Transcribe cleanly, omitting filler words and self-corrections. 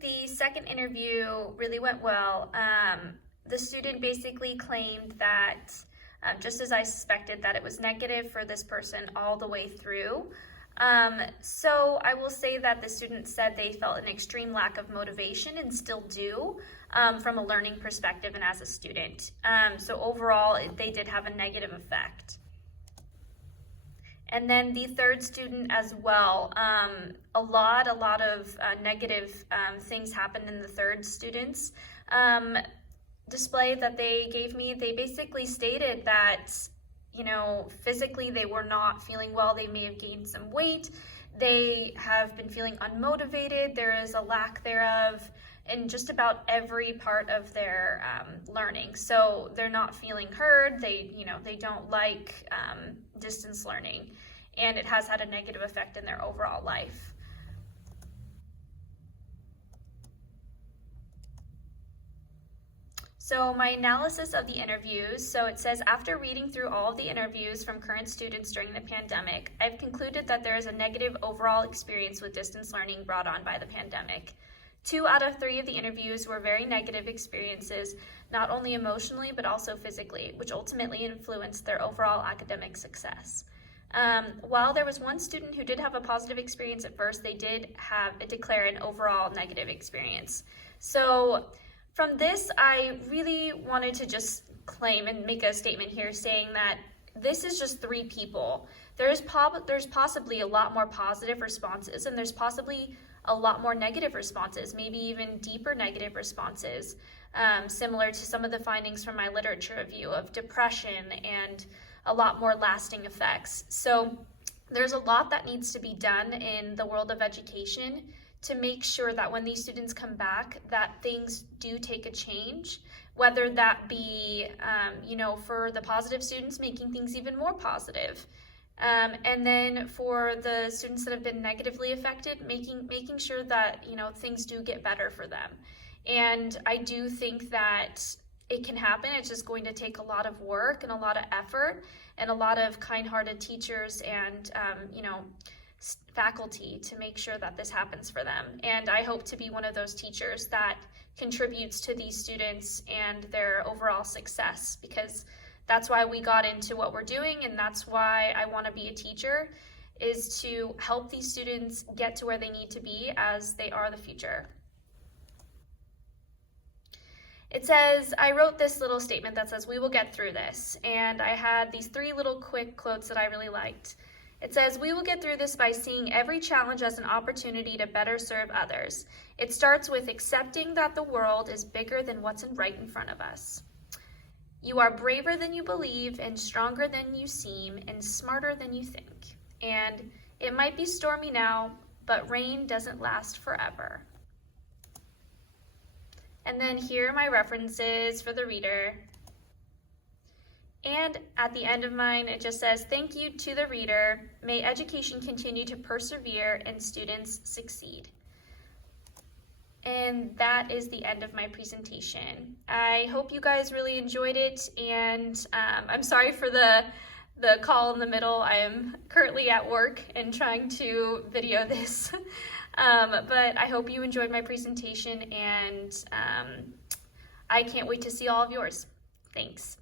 The second interview really went well. The student basically claimed that, just as I suspected, that it was negative for this person all the way through. So I will say that the student said they felt an extreme lack of motivation and still do from a learning perspective and as a student. So overall, they did have a negative effect. And then the third student as well, a lot of negative things happened in the third student's display that they gave me. They basically stated that, physically they were not feeling well. They may have gained some weight. They have been feeling unmotivated. There is a lack thereof in just about every part of their learning. So they're not feeling heard. They don't like distance learning, and it has had a negative effect in their overall life. So my analysis of the interviews, so it says, after reading through all of the interviews from current students during the pandemic, I've concluded that there is a negative overall experience with distance learning brought on by the pandemic. 2 out of 3 of the interviews were very negative experiences, not only emotionally, but also physically, which ultimately influenced their overall academic success. While there was one student who did have a positive experience at first, they did declare an overall negative experience. So from this, I really wanted to just claim and make a statement here saying that this is just 3 people. There's possibly a lot more positive responses, and there's possibly a lot more negative responses, maybe even deeper negative responses, similar to some of the findings from my literature review of depression and a lot more lasting effects. So there's a lot that needs to be done in the world of education to make sure that when these students come back, that things do take a change, whether that be, for the positive students, making things even more positive. And then for the students that have been negatively affected, making sure that, things do get better for them. And I do think that it can happen. It's just going to take a lot of work and a lot of effort and a lot of kind-hearted teachers and, faculty to make sure that this happens for them. And I hope to be one of those teachers that contributes to these students and their overall success, because that's why we got into what we're doing, and that's why I want to be a teacher, is to help these students get to where they need to be as they are the future. It says, I wrote this little statement that says, we will get through this. And I had these 3 little quick quotes that I really liked. It says, we will get through this by seeing every challenge as an opportunity to better serve others. It starts with accepting that the world is bigger than what's right in front of us. You are braver than you believe, and stronger than you seem, and smarter than you think. And it might be stormy now, but rain doesn't last forever. And then here are my references for the reader. And at the end of mine, it just says, thank you to the reader. May education continue to persevere and students succeed. And that is the end of my presentation. I hope you guys really enjoyed it, and I'm sorry for the call in the middle. I am currently at work and trying to video this, but I hope you enjoyed my presentation, and I can't wait to see all of yours. Thanks.